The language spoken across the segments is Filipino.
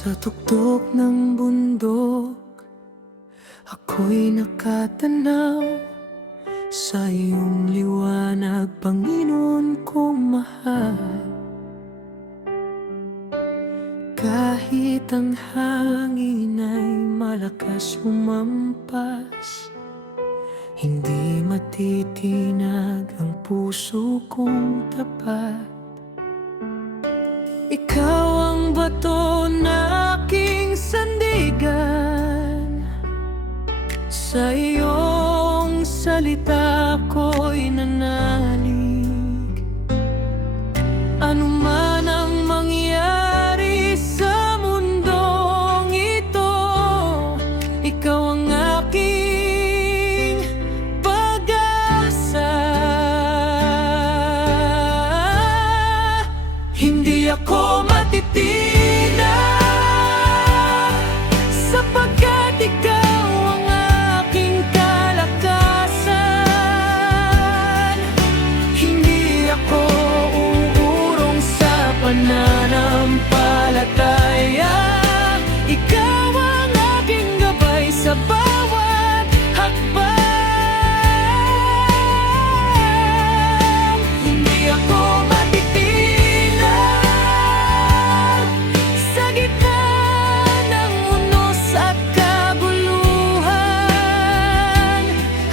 Sa tuktok ng bundok, ako'y nakatanaw sa iyong liwanag, Panginoon kong mahal. Kahit ang hangin ay malakas humampas, hindi matitinag ang puso kong tapat. Ikaw ang bato na aking sandigan, sa iyong salita ko'y nanalig. Ano man ang mangyari sa mundong ito, ikaw ang aking pag-asa. Hindi ako matitinag, sapagkat ikaw ang aking kalakasan. Hindi ako uurong sa pananampalataya, ikaw ang aking gabay sa bawat hakbang. Hindi ako matitinag sa gitna ng unos at kaguluhan,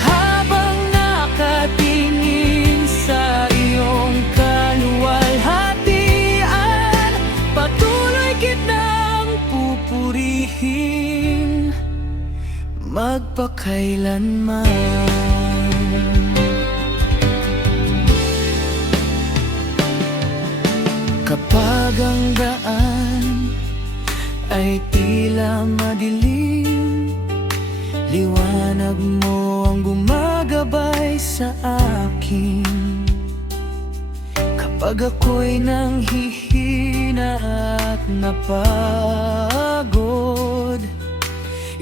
habang nakatingin sa iyong kaluwalhatian. Patuloy kitang pupurihin magpakailanman. Kapag ang daan ay tila madilim, liwanag mo ang gumagabay sa akin. Kapag ako'y nanghihina at napagod,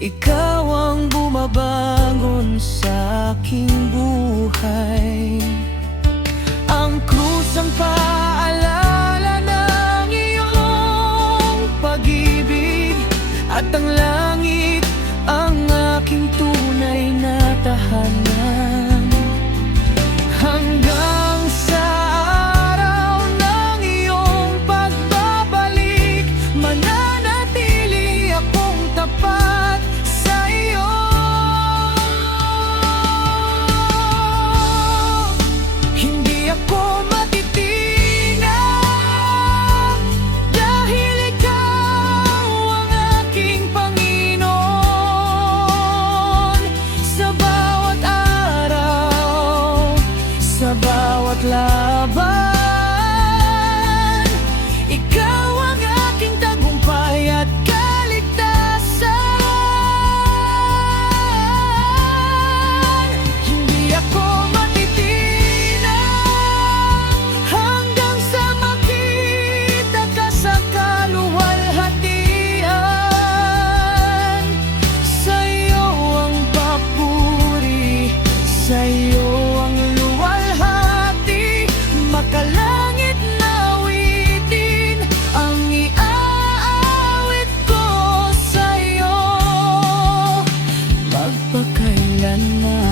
ikaw ang bumabangon sa aking buhay. Ang krus ang paalala ng iyong pag-ibig, at ang langit ang aking tunay na tahanan. Hanggang sa araw ng iyong pagbabalik, mananatili akong tapat sa iyo. Hindi ako matitinag, dahil ikaw ang aking Panginoon. Sa bawat araw, sa bawat laban, ikaw ang aking tagumpay at kaligtasan. Hindi ako matitinag hanggang sa makita ka sa kaluwalhatian. Sa iyo ang papuri, sa iyo ang luwalhati, makalangit na awitin ang iaawit ko sa iyo magpakailanman.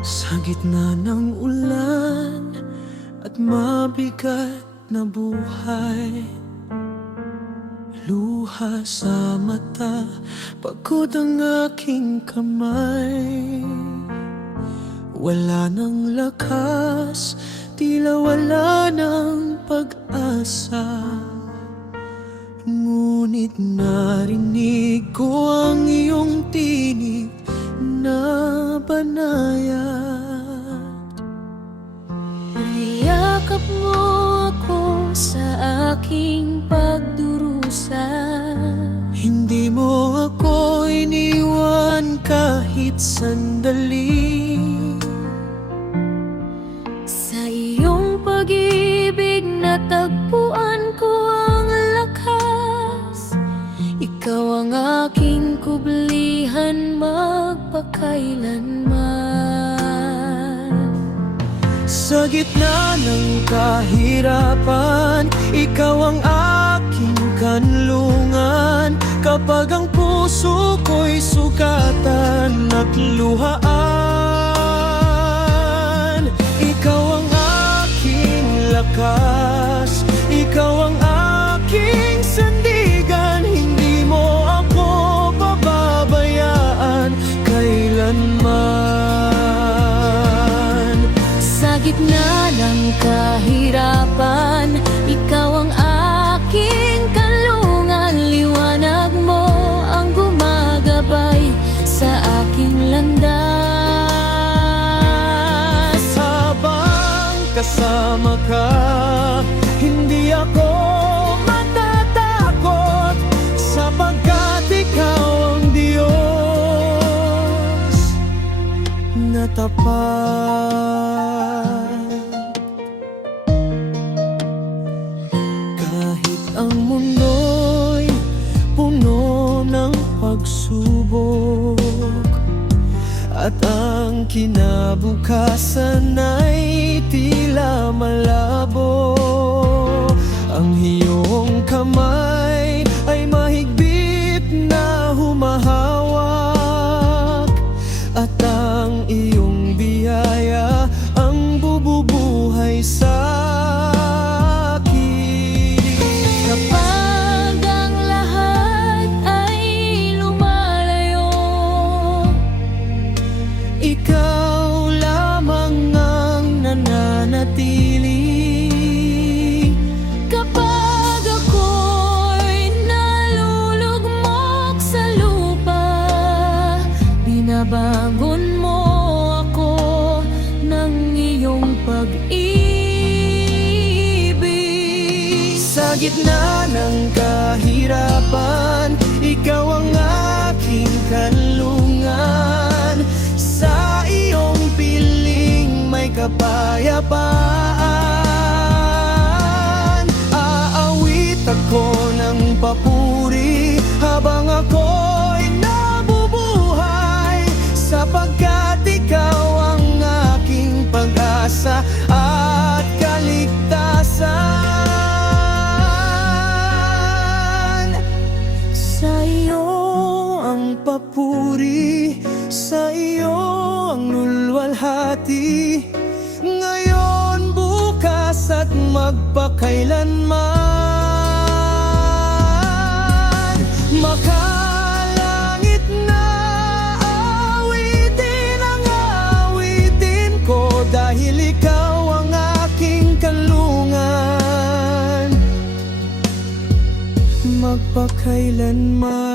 Sa gitna ng ulan at mabigat na buhay, luha sa mata, pagod ang aking kamay. Wala nang lakas, tila wala nang pag-asa, ngunit narinig ko ang iyong tinig na banayad. Niyakap mo ako sa aking pagdurusa. Hindi mo ako sandali. Sa iyong pag-ibig natagpuan ko ang lakas. Ikaw ang aking kublihan magpakailanman. Sa gitna ng kahirapan, ikaw ang aking kanlungan. Kapag ang puso ko'y sukatan at luhaan, ikaw ang aking lakas, ikaw ang aking sandigan. Hindi mo ako pababayaan kailanman. Sa gitna ng kahirapan, ikaw ang aking kanlungan. Liwanag mo ang gumagabay sa aking landas. Habang kasama ka, hindi ako matatakot, sapagkat ikaw ang Diyos na tapat. Kahit ang mundo'y puno ng pagsubok, at ang kinabukasan ay tila malabo, ang iyong kamay ay mahigpit na humahawak, at ang iyong biyaya ang bububuhay sa akin. Kapag ang lahat ay lumalayo, Ikaw lamang ang nananatili. kapag ako'y nalulugmok sa lupa, binabangon mo ako ng iyong pag-ibig. Sa gitna ng kahirapan, ikaw ang aking kanlungan. Sa iyong piling may kapayapaan. Aawit ako ng papuri habang ako'y nabubuhay, sapagkat ikaw ang aking pag-asa at kaligtasan. Sa iyo ang papuri, sa iyo ang lulwalhati, ngayon, bukas at magpakailanman. Makalangit na awitin ang awitin ko, dahil ikaw ang aking kanlungan magpakailanman.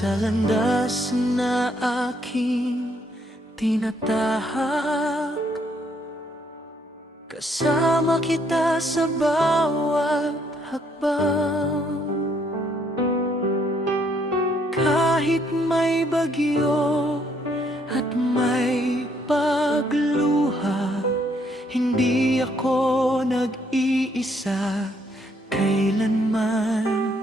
Sa landas na aking tinatahak, kasama kita sa bawat hakbang. Kahit may bagyo at may pagluha, hindi ako nag-iisa kailanman.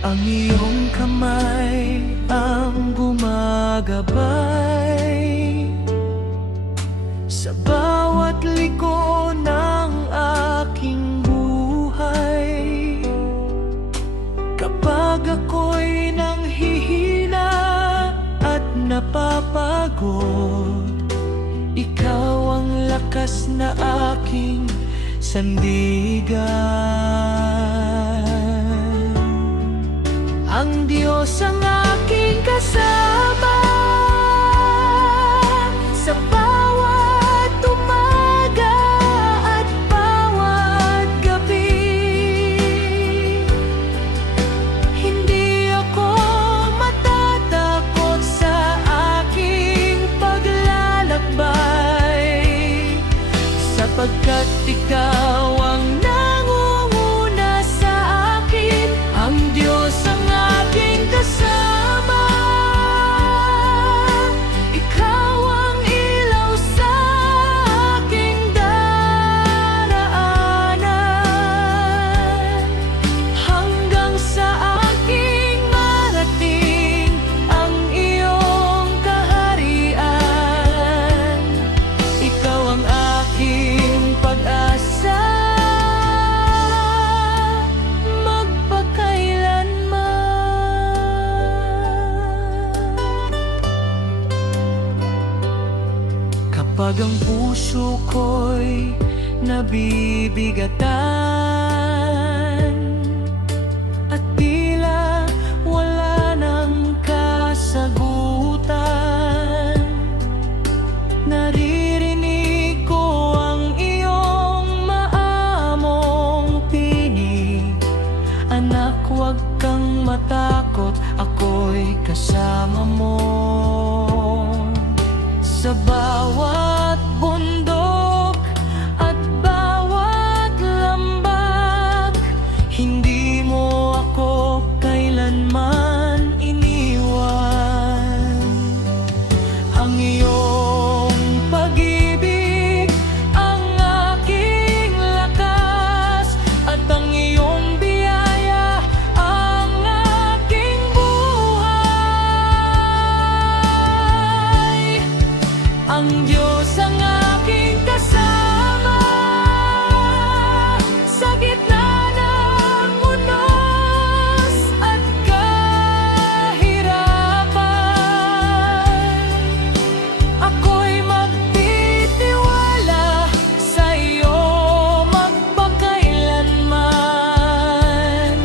Ang iyong kamay ang gumagabay sa bawat liko ng aking buhay. Kapag ako'y nanghihina at napapagod, ikaw ang lakas wakas na aking sandigan. Ang Diyos ang aking kasama sa bawat umaga at bawat gabi. Hindi ako matatakot sa aking paglalakbay, sapagkat ikaw ang nangunguna sa akin. Ang Diyos ang aking kasama, ikaw ang ilaw sa aking daraanan, hanggang sa aking marating ang iyong kaharian. Ikaw ang aking pag-asa magpakailanman. Kapag ang puso ko'y nabibigatan at tila wala ng kasagutan, naririnig ko ang iyong maamong tinig. Anak, huwag kang matakot, ako'y kasama mo. Sa bawat bundok at bawat lambak, hindi mo ako kailanman iniwan. Ang iyong pag-ibig ang aking lakas, at ang iyong biyaya ang aking buhay. Ang Diyos ang aking kasama sa gitna ng unos at kahirapan. Ako'y magtitiwala sa iyo magpakailanman,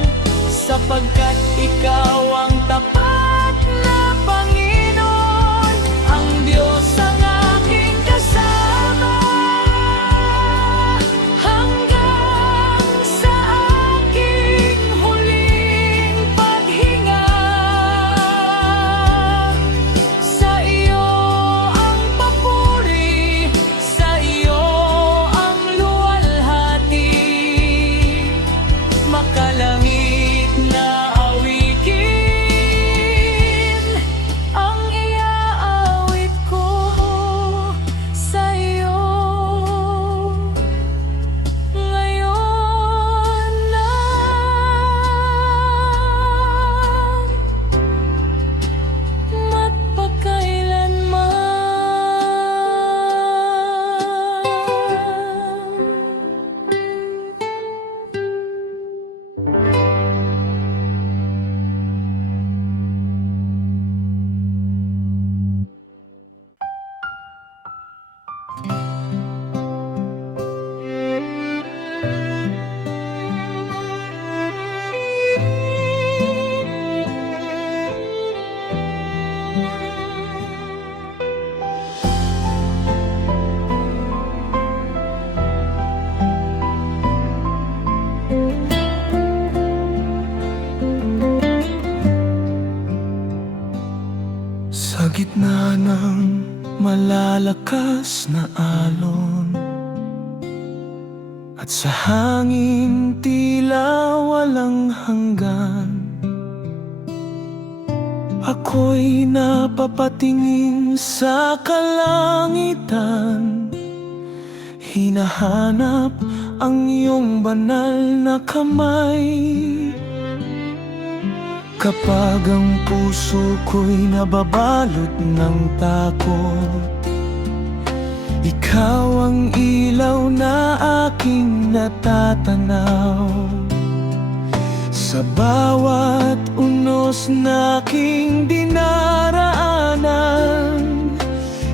sapagkat ikaw ang tapat na Panginoon. Ang Diyos ang aking kasama hanggang sa aking huling paghinga. Sa iyo ang papuri, sa iyo ang luwalhati, makalangit na awitin ang iaawit ko sa iyo ngayon na magpakailanman. Sa gitna ng malalakas na alon at sa hangin tila walang hanggan, ako'y napapatingin sa kalangitan, hinahanap ang iyong banal na kamay. Kapag ang puso ko'y nababalot ng takot, ikaw ang ilaw na aking natatanaw. Sa bawat unos na aking dinaraanan,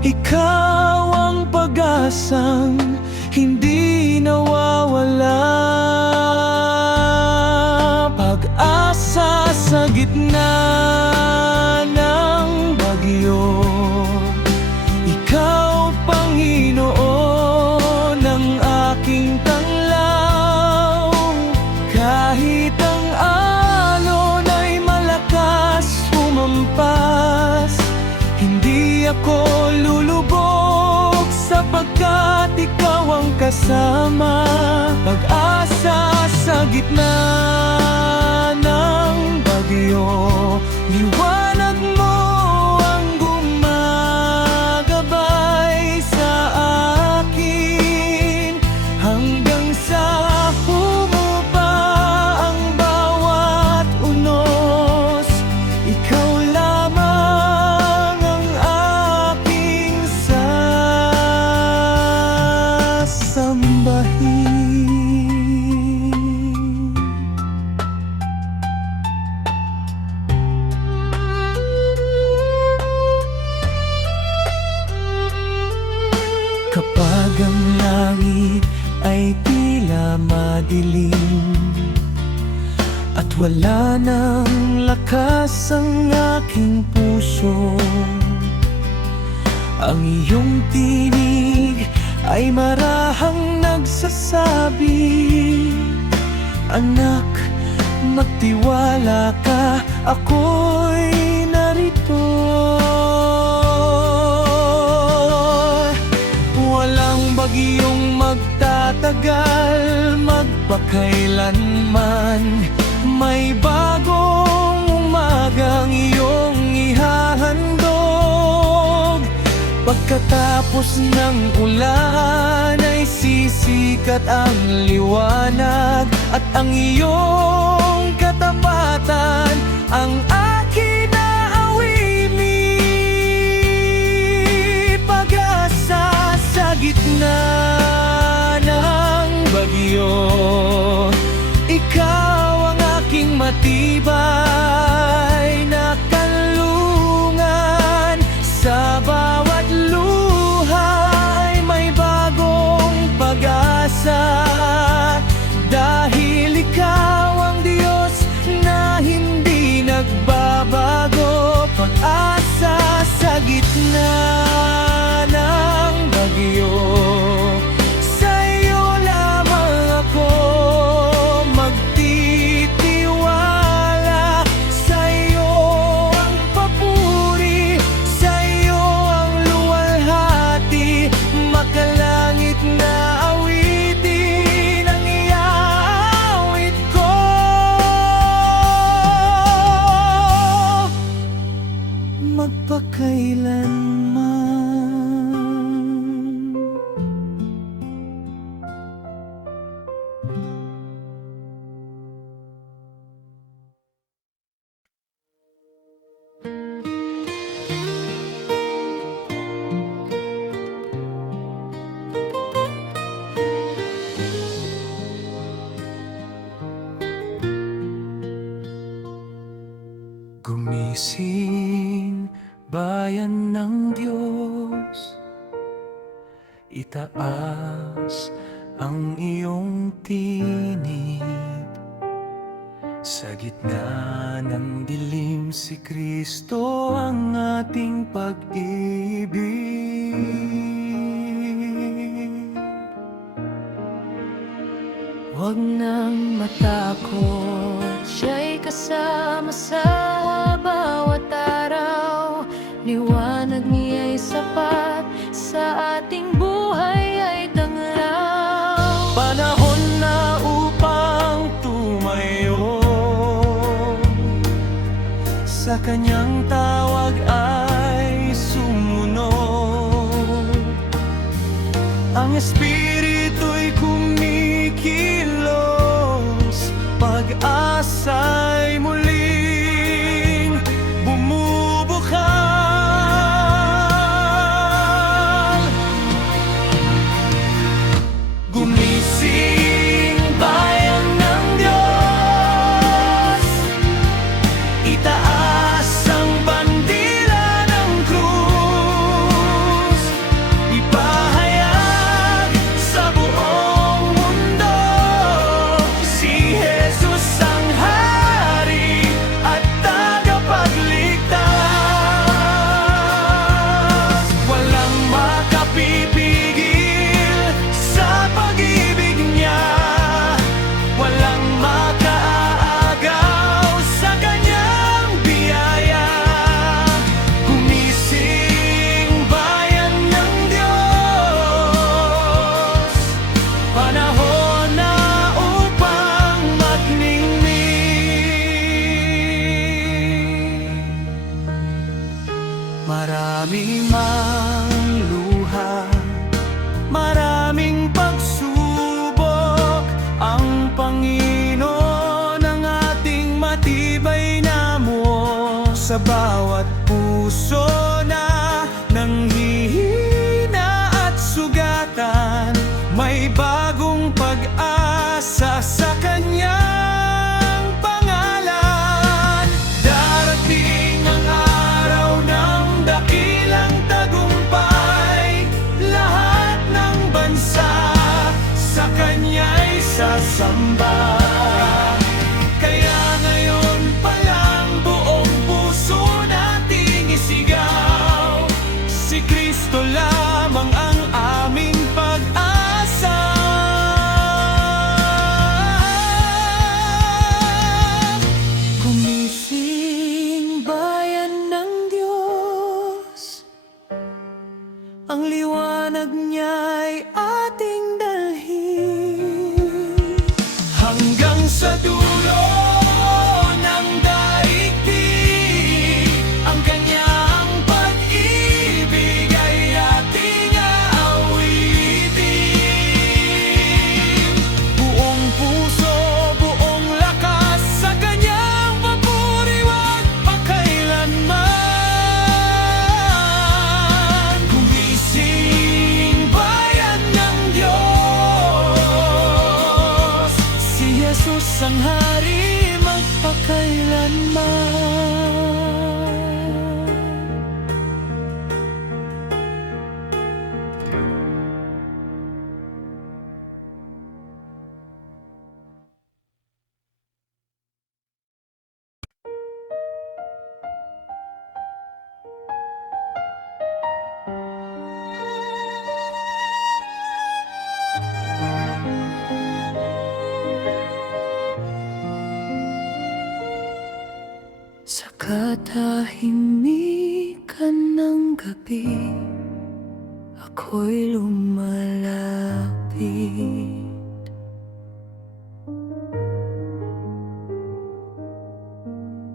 ikaw ang pag-asang hindi nawawala. Pag-asa sa gitna ng bagyo, Ikaw, Panginoon, ang aking tanglaw. Kahit ang alon ay malakas humampas, hindi ako lulubog sapagkat Ikaw ang kasama. Pag-asa sa gitna ng bagyo, liwanag mo ang gumagabay sa akin hanggang sa humupa ang bawat unos. Ikaw lamang ang aking sasambahin. Kapag ang langit ay tila madilim at wala nang lakas ang aking puso, ang iyong tinig ay marahang nagsasabi, anak, magtiwala ka, ako'y narito. Walang bagyong magtatagal, magpakailanman, may bagong umagang iyong ihahandog. Pagkatapos ng ulan ay sisikat ang liwanag, at ang iyong katapatan ang akin na awimi. Pag-asa sa gitna ng bagyo, Ikaw ang aking matibay na kanlungan. Sa bawat luha ay may bagong pag-asa, dahil Ikaw ang Diyos na hindi nagbabago. Pag-asa sa gitna ng bagyo, sa iyo lamang ako magtitiwala. Sa iyo ang papuri, sa iyo ang luwalhati, makalangit na awitin ang iaawit ko. Magpakailanman. Gumising, bayan ng Diyos, itaas ang iyong tinig. Sa gitna ng dilim, si Kristo ang ating pag-ibig. Huwag nang matakot, siya'y kasama sa bawat araw. Liwanag niya'y sapat, sa ating buhay ay tanglaw. Panahon na upang tumayo, sa kanyang tawag ay sumunod. Ang Espiritu'y kumikilos, pag-asa'y muling bumubukal. Gumising, bayan ng Diyos, itaas ang bandila ng krus, ipahayag sa bawat puso na nanghihina at sugatan. May bagong pag-asa sa kanyang pangalan. Darating ang araw ng dakilang tagumpay. Lahat ng bansa sa kanya'y sasamba. Kaya ngayon pa lang buong puso nating isigaw, si Kristo lamang ang aming pag-asa. Gumising bayan ng Diyos, ang liwanag niya'y ating dalhin hanggang sa dulo ng daigdig. Ang kanyang pag-ibig ay ating aawitin. Buong puso, buong lakas sa kanyang papuri, wag pakailanman. Gumising bayan ng Diyos, si Jesus ang Hari magpakailanman. Sa katahimikan ng gabi, ako'y lumalapit.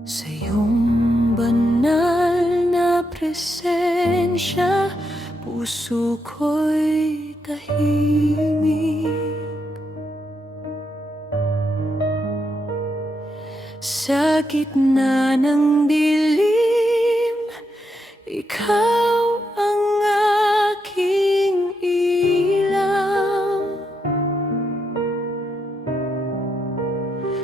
Sa iyong banal na presensya, puso ko'y tahimik. Sa gitna ng dilim, ikaw ang aking ilaw.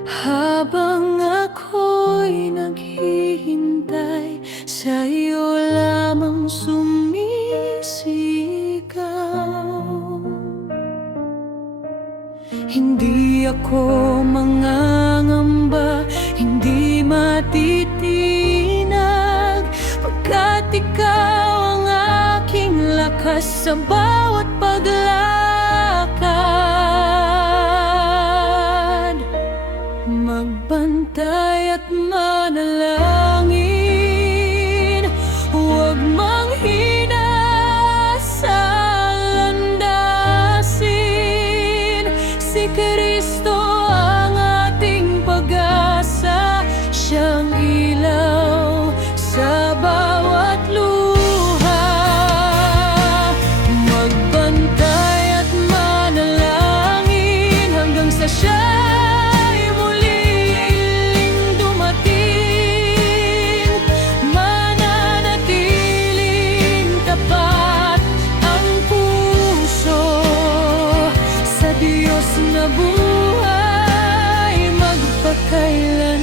Habang ako'y naghihintay, sa iyo lamang sumisigaw. Hindi ako mangangamba, hindi matitinag, pagkat ikaw ang aking lakas sa bawat paglakad. Magbantay at manalangin, huwag manghina sa landasin. Si Kristo ang ating pag-asa, siyang ilaw sa bawat luha. Magbantay at manalangin hanggang sa siya'y muling dumating. Mananatiling tapat ang puso sa Diyos na buhay magpakailanman.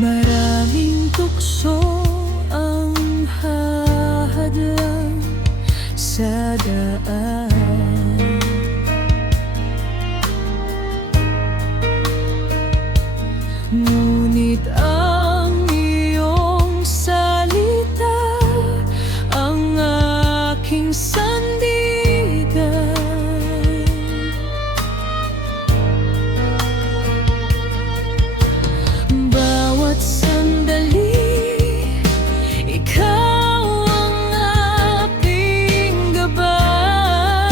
Maraming tukso ang hahadlang sa daan. Ngunit ang iyong salita ang aking sandigan. Bawat sandali, ikaw ang aking gabay.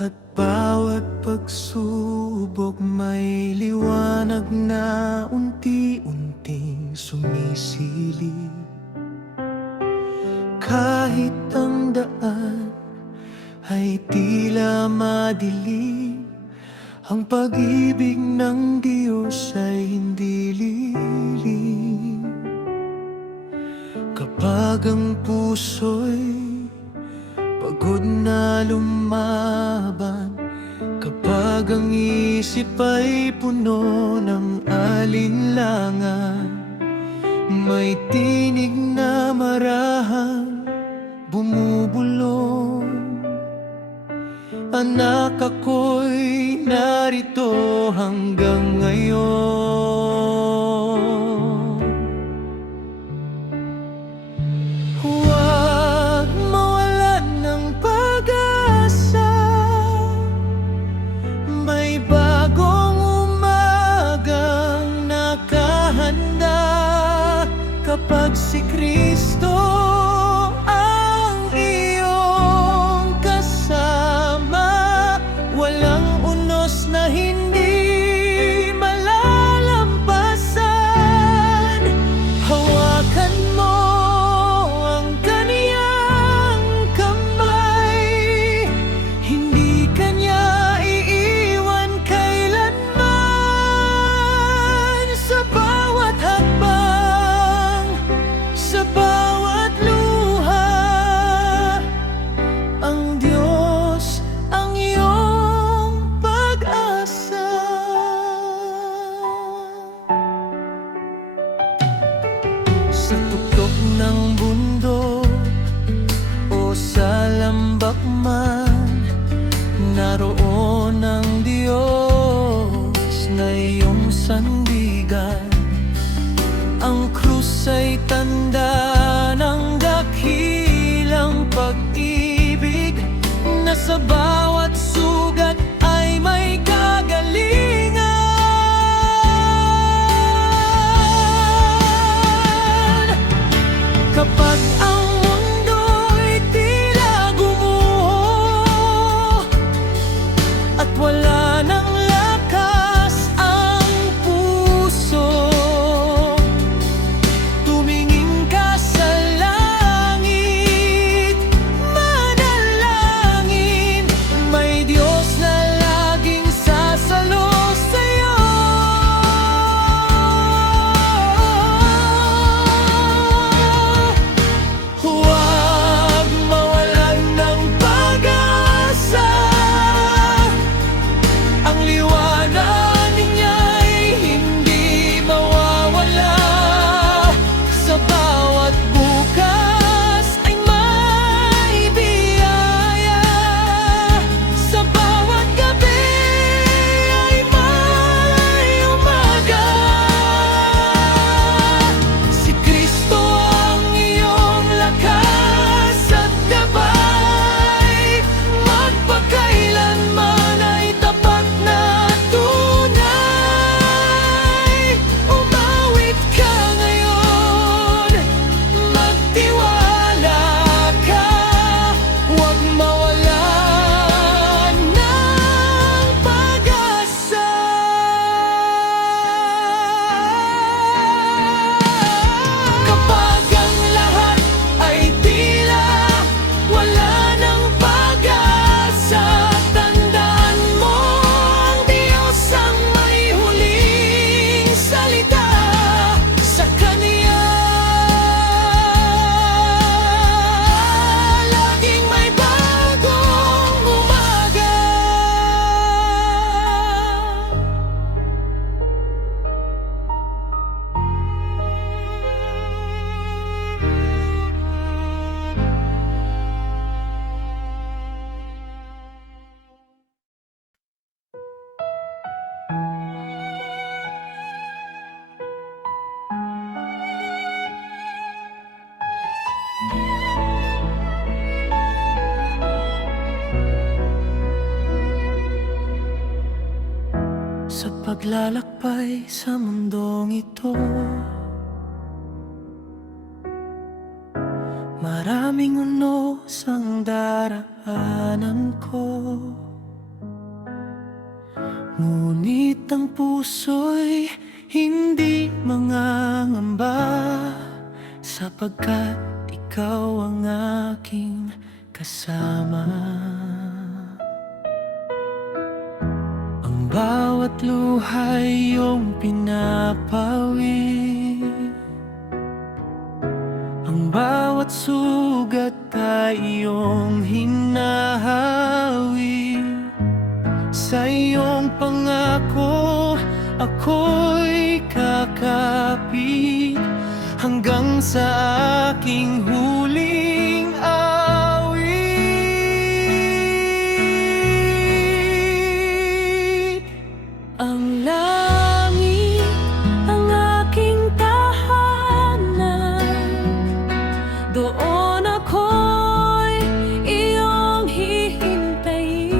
At bawat pagsubok may liwanag na unti-unting sumisilip. Kahit ang daan ay tila madilim, ang pag-ibig ng Diyos ay hindi lilim. Kapag ang puso'y pagod na lumaban, kapag ang isip ay puno ng alinlangan, may tinig na marahang bumubulong. Anak, ako'y narito hanggang ngayon. Huwag mawalan ng pag-asa, may bagong umagang nakahanda. Kapag si Kristo ang iyong kasama, walang unos na hindi malalampasan. Hawakan mo ang kaniyang kamay, hindi kanya iiwan kailanman. Sa bawat hakbang, sa bawat luha, ang Diyos ang iyong pag-asa. Sa tuktok ng bundok o sa lambak man, naroon ang Diyos na iyong sandigan. Ang krus ay tanda ng dakilang pag-ibig, na sa bawat sugat ay may kagalingan. Kapag ang mundo'y tila gumuho at wala nang lakas ang puso, tumingin ka sa langit, manalangin. May Diyos na laging sasalo sa'yo. Huwag mawalan ng pag-asa, ang liwanag niya'y hindi mawawala. Sa bawat bukas ay may biyaya, sa bawat gabi ay may umaga. Si Kristo ang iyong lakas at gabay, magpakailanman ay tapat na tunay. Umawit ka ngayon, magtiwala ka, huwag mawalan ng pag-asa. Kapag ang lahat ay tila wala ng pag-asa, tandaan mo ang Diyos ang may huling salita. Sa Kanya laging may bagong umaga. Sa paglalakbay sa mundong ito, maraming unos ang daraanan ko. Ngunit ang puso'y hindi mangangamba, sapagkat ikaw ang aking kasama. Ang bawat luha'y iyong pinapawid, ang bawat sugat ay iyong hinahawi. Sa iyong pangako, ako'y kakapit hanggang sa aking huling awit. Ang langit, ang aking tahanan, doon ako'y iyong hihintayin.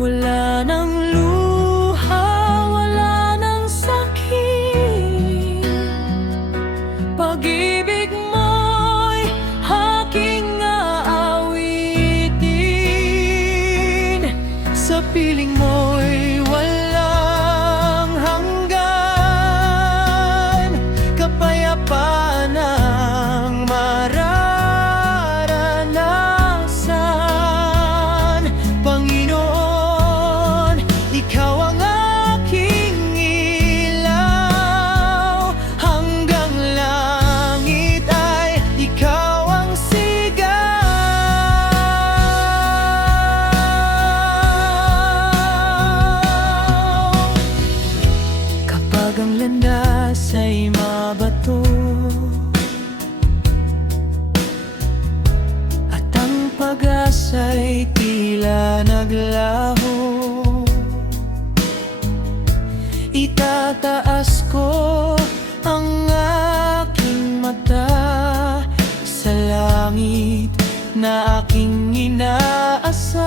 Wala nang luha, wala nang sakit, pag-ibig mo'y aking aawitin. Sa piling mo'y walang hanggan, kapayapaan ang mararanasan. Panginoon, ikaw ang aking ilaw, hanggang langit ay ikaw ang sigaw. Kapag ang landas ay mabato at ang pag-asa'y tila naglaho, itataas ko ang aking mata sa langit na aking inaasam.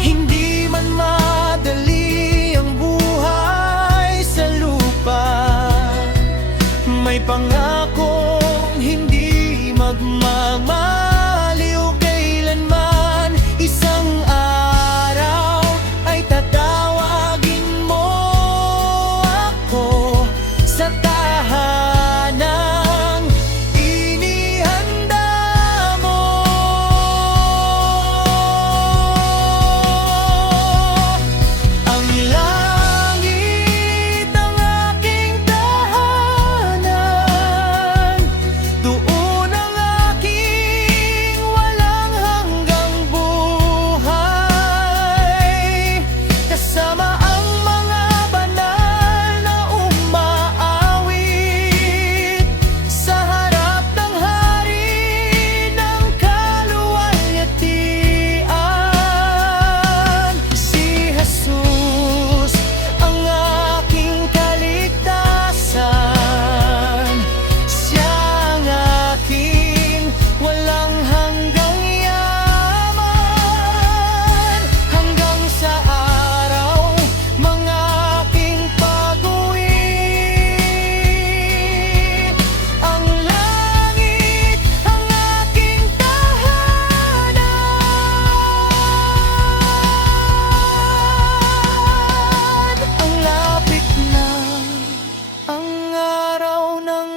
Hindi man madali ang buhay sa lupa, may pangakong hindi magmamaliw kailanman. Isang araw ay tatawagin mo ako sa tahanang inihanda mo. Ang langit ang aking tahanan, doon ang aking walang hanggang buhay, kasama ang mga banal na umaawit sa harap ng hari ng kaluwalhatian. Si Jesus ang aking kaligtasan, siya ang aking walang hanggang yaman, hanggang sa araw mga aking pag-uwi. Ang langit ang aking tahanan. Ang lapit na ang araw ng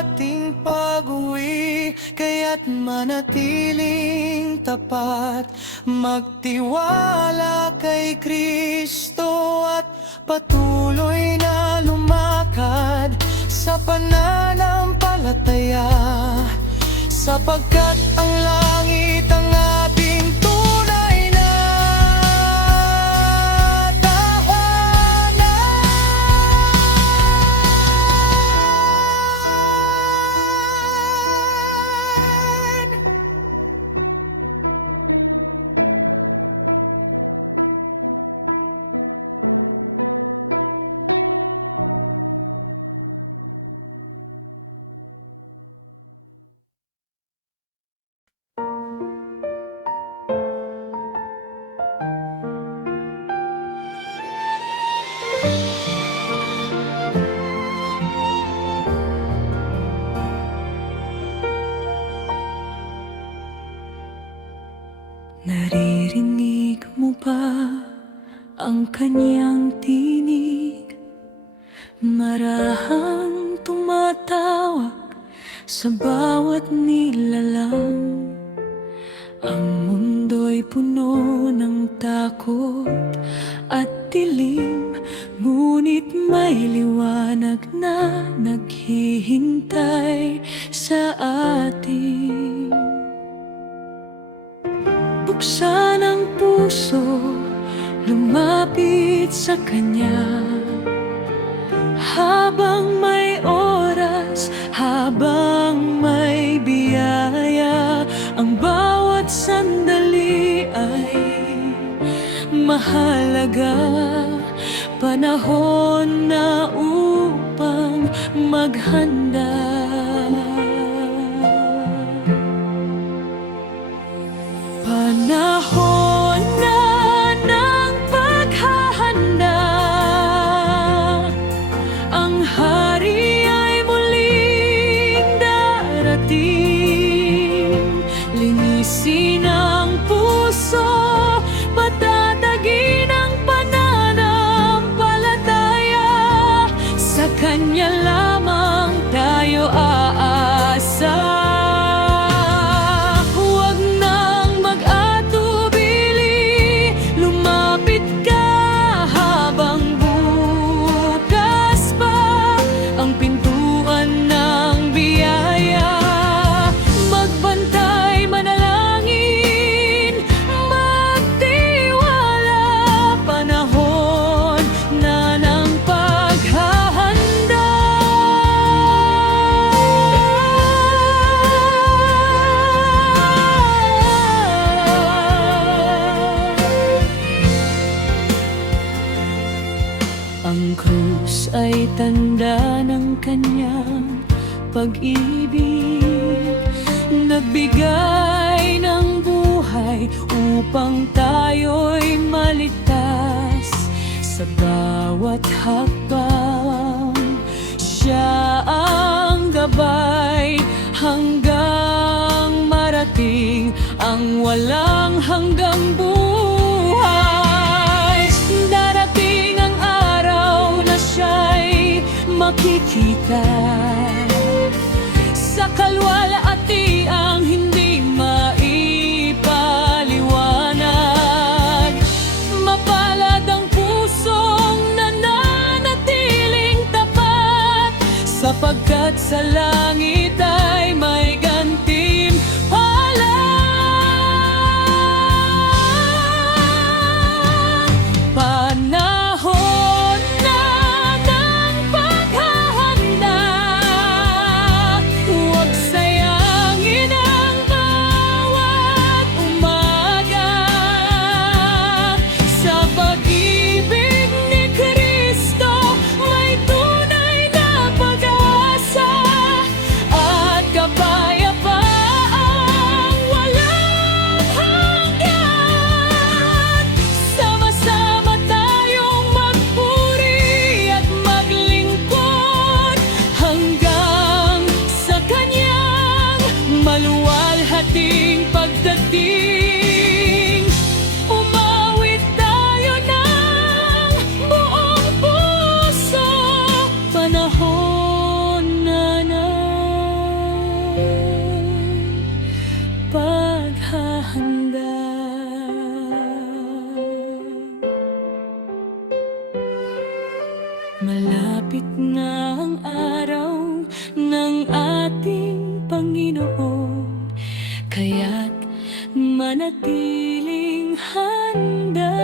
ating pag-uwi, kaya't manatiling tapat, magtiwala kay Kristo at patuloy na lumakad sa pananampalataya, sapagkat ang langit ang ating tunay na tahanan. Naririnig mo ba ang kanyang tinig? Marahang tumatawag sa bawat nilalang. Ang mundo'y puno ng takot at dilim, ngunit may liwanag na naghihintay sa atin. Buksan ang puso, lumapit sa Kanya. Habang may oras, habang may biyaya, ang bawat sandali ay mahalaga. Panahon na upang maghanda. Panahon na ng paghahanda. Ang hari ay muling darating. Linisin ang puso, patatagin ang pananampalataya. Sa Kanya lamang tayo aasa. Ang krus ay tanda ng Kanyang pag-ibig. Nagbigay ng buhay upang tayo'y maligtas. Sa bawat hakbang, Siya ang gabay hanggang marating ang walang hanggang buhay. Darating ang araw na Siya'y makikita sa kalwalhatiang hindi maipaliwanag. Mapalad ang pusong nananatiling tapat, sapagkat sa langit ay may gantimpala. Panahon na ng paghahanda. Huwag sayangin ang bawat umaga. Sa pag-ibig ni Kristo may tunay na pag-asa at kapayapaang walang hanggan. Sama-sama tayong magpuri at maglingkod hanggang sa Kanyang maluwalhating pagdating. Umawit tayo ng buong puso, panahon na ng paghahanda. Malapit na ang araw ng ating Panginoon, kaya't manatiling handa.